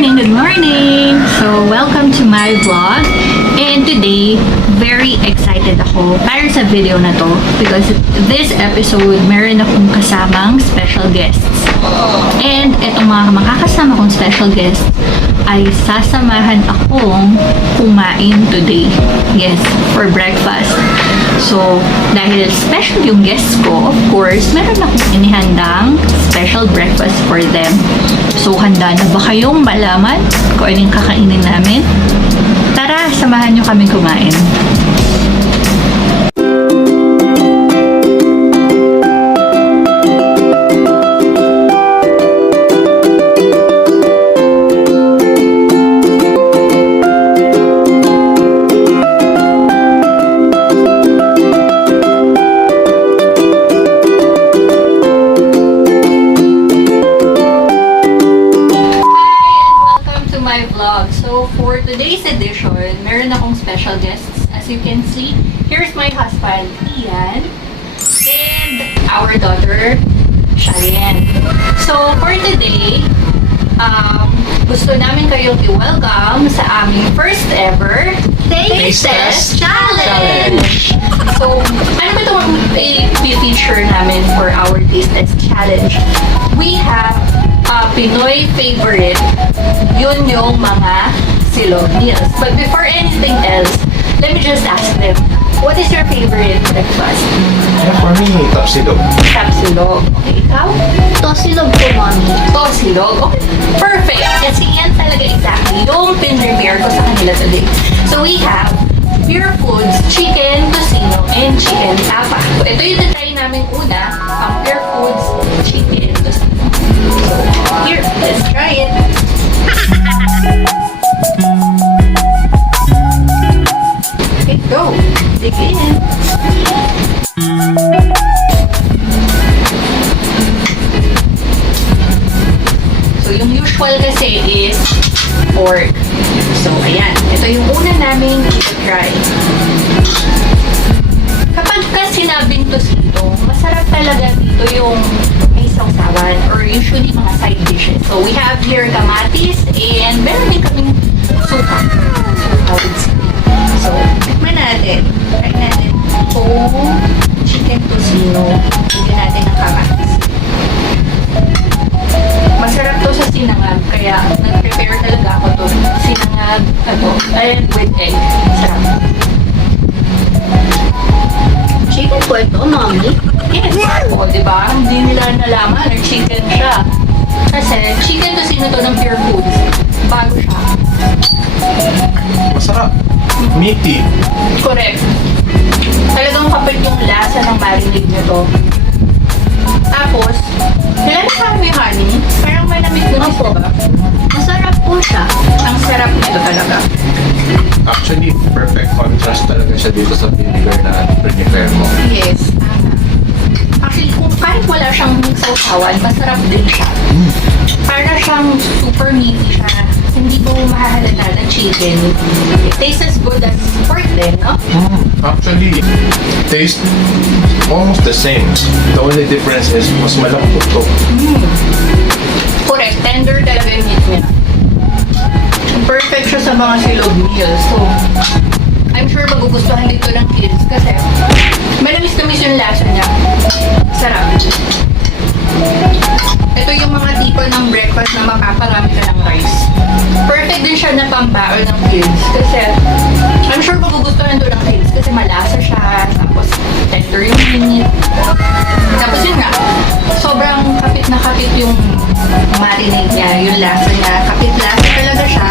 morning, good morning! So, welcome to my vlog. And today, very excited ako para sa video na to because this episode, meron akong kasamang special guests. And itong mga makakasama kong special guests ay sasamahan akong kumain today. Yes, for breakfast. So, dahil special yung guests ko, of course, meron akong inihandang special breakfast for them. So, handa na ba kayong malaman kung ano yung kakainin namin? Tara, samahan nyo kami kumain. So, for today's edition, meron akong special guests. As you can see, here's my husband, Ian, and our daughter, Cheyenne. So, for today, gusto namin kayong i-welcome sa aming first ever Taste Test Challenge! So, ano ba itong i-feature namin for our Taste Test Challenge? We have Pinoy favorite, yun yung mga silog meals. But before anything else, let me just ask them, what is your favorite breakfast? For me, tapsilog. Tapsilog. Okay, ikaw? Tosilog po, mommy. Tosilog. Okay, perfect. Kasi yan talaga exactly yung pin-prepare ko sa kanila today. So we have Purefoods Chicken Tocino and Chicken Tapa. So ito yung try namin una, ang Purefoods Chicken Tocino. So here, let's try it. Okay, go. Dig in. So, yung usual kasi is pork. So, ayan. Ito yung una namin i-try. Kapag ka sinabing tosito, masarap talaga dito yung may sausawan or usually mga side dishes. So, we have here kamatis and meron din kaming suka. So, tikman natin. Try natin itong chicken tocino. Lagyan natin ng kamatis. Masarap to sa sinangag, kaya nag-prepare talaga ako to. Sinangag, and with egg. Sarap. Chicken po ito, mommy. Yes. O, diba? Hindi nila nalaman na chicken siya. Kasi, chicken tocino to ng Purefoods. Bago siya. Masarap. Meaty. Correct. Talagang kapit yung lasa ng marinade nito. Tapos, nilalakahan mo yung honey. Parang malamig na ito ba? Masarap po siya. Ang sarap nito talaga. Actually, perfect contrast talaga siya dito sa vinegar na prepare mo. Yes. Actually, kung kahit wala siyang sausawan, masarap din siya. Para siyang super meaty siya. Hindi mo mahahalata na chicken. It tastes as good as pork din, no? Actually, taste almost the same. The only difference is mas malambot to. Correct. Tender talaga yung meat niya. Perfect siya sa mga silog meals. So, I'm sure magugustuhan dito ng kids kasi manamis-tamis yung lasa niya. Sarap. Ito yung mga tipo ng breakfast na mapaparami ka ng rice. Perfect din siya na pambaon ng kids kasi I'm sure magugustuhan to ng kids kasi malasa siya, tapos tender yung meat. Tapos yun nga, sobrang kapit na kapit yung marinade niya, yung lasa niya. Kapit-Lasa talaga siya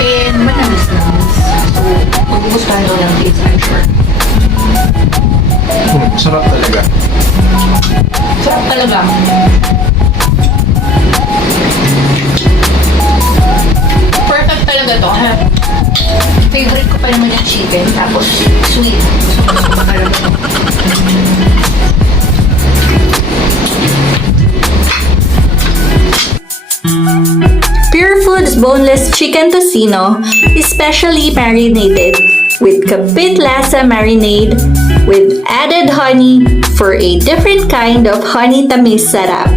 and manamis-namis. So, magugustuhan to ng kids, I'm sure. Sarap talaga. Sarap talaga. Perfect talaga to. Favorite ko pa naman yung chicken, tapos sweet. So, talaga to. Purefoods Boneless Chicken Tocino is specially marinated with Kapit-Lasa marinade with added honey for a different kind of honey tamis sarap.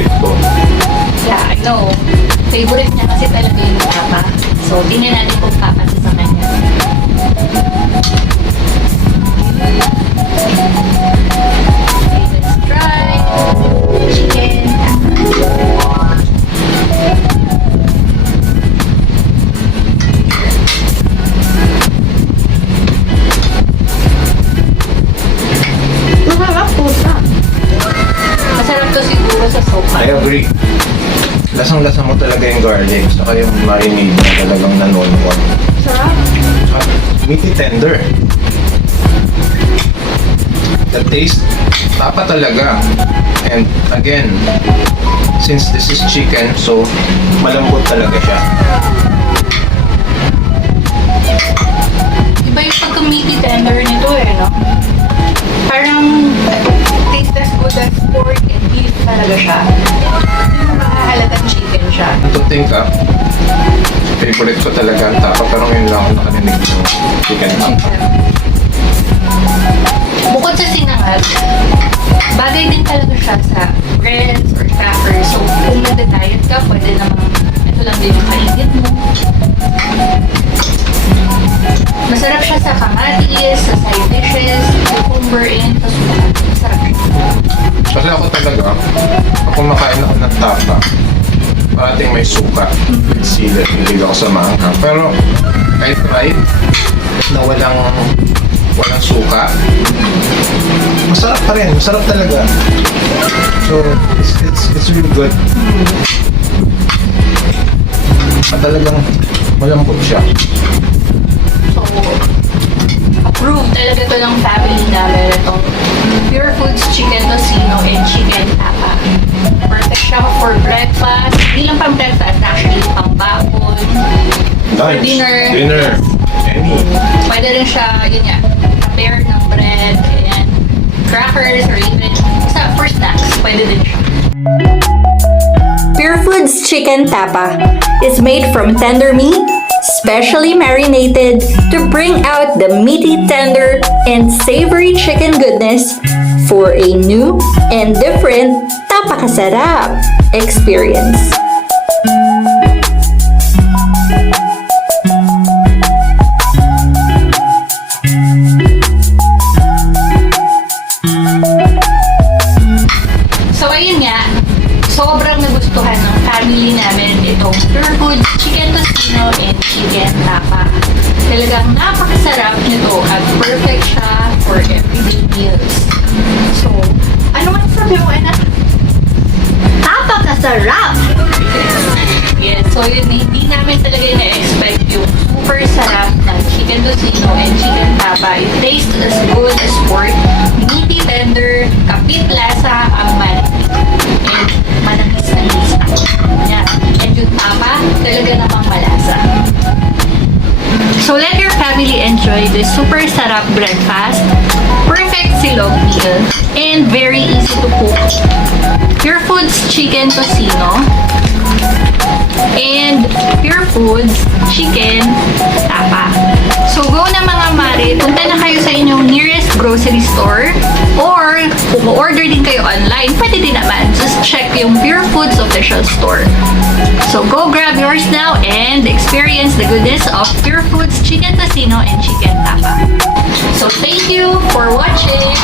favorite ko. Yeah, I know. Favorite niya kasi talaga yung tapa. So, tingnan natin kung papasa sa kanya. Okay, let's try. Chicken tapa. Masarap po siya. Masarap to siguro sa sopa. I agree. Lasang-lasa mo talaga yung garlic, saka yung marinade na talagang nanonwag. Sarap. Meaty-tender. The taste, tapa talaga. And again, since this is chicken, so malambot talaga siya. Iba yung pagka-meaty-tender nito eh, no? Parang taste as good as pork and beef talaga siya. Hindi mo makahalatang chicken siya. To think favorite ko talaga ang tapa, pero ngayon lang ako nakaninig ng chicken tapa. Bukod sa sinangag, bagay din talaga siya sa breads or crackers. So, kung nagda-diet ka, pwede namang ito lang din yung kainit mo. Masarap siya sa kamatis, sa side dishes, cucumber, and sa subukan. Masarap siya. Kasi ako talaga, pag kumakain ako ng tapa, parating may suka, with sili, hindi ako sa maanghang. Pero, kahit right, na walang suka, masarap pa rin, masarap talaga. So, it's really good. At talagang malambot siya. So, approved talaga ito ng family namin. Itong Purefoods Chicken Tocino and Chicken Tapa. Perfect siya for breakfast. Hindi lang pang breakfast, actually pang bakon. For Lunch, dinner. dinner, any. Pwede rin siya, yun nga, pair ng bread and crackers or even for snacks. Pwede din siya. Purefoods Chicken Tapa is made from tender meat, specially marinated to bring out the meaty, tender, and savory chicken goodness for a new and different tapakasarap experience. So, ayun nga, sobrang nagustuhan ng family namin itong Purefoods Chicken Tocino and Chicken Tapa. Talagang napakasarap nito at perfect siya for everyday meals. So, ano man sabi mo, anak? Tapakasarap! Yes, so yun, hindi namin talaga na-expect yung super sarap ng Chicken Tocino and Chicken Tapa. It tastes as good as pork, meaty tender, Kapit-Lasa ang and manapis-napis. Yeah. And yung tapa, talaga namang malasa. So let your family enjoy this super sarap breakfast, perfect silog meal, and very easy to cook. Purefoods Chicken Tocino and Purefoods Chicken Tapa. So go na mga mare, punta na kayo sa inyong nearest grocery store or kung order din kayo online, pwede din naman. Just check yung Purefoods official store. So go grab yours now and experience the goodness of Purefoods Chicken Tocino and Chicken Tapa. So thank you for watching.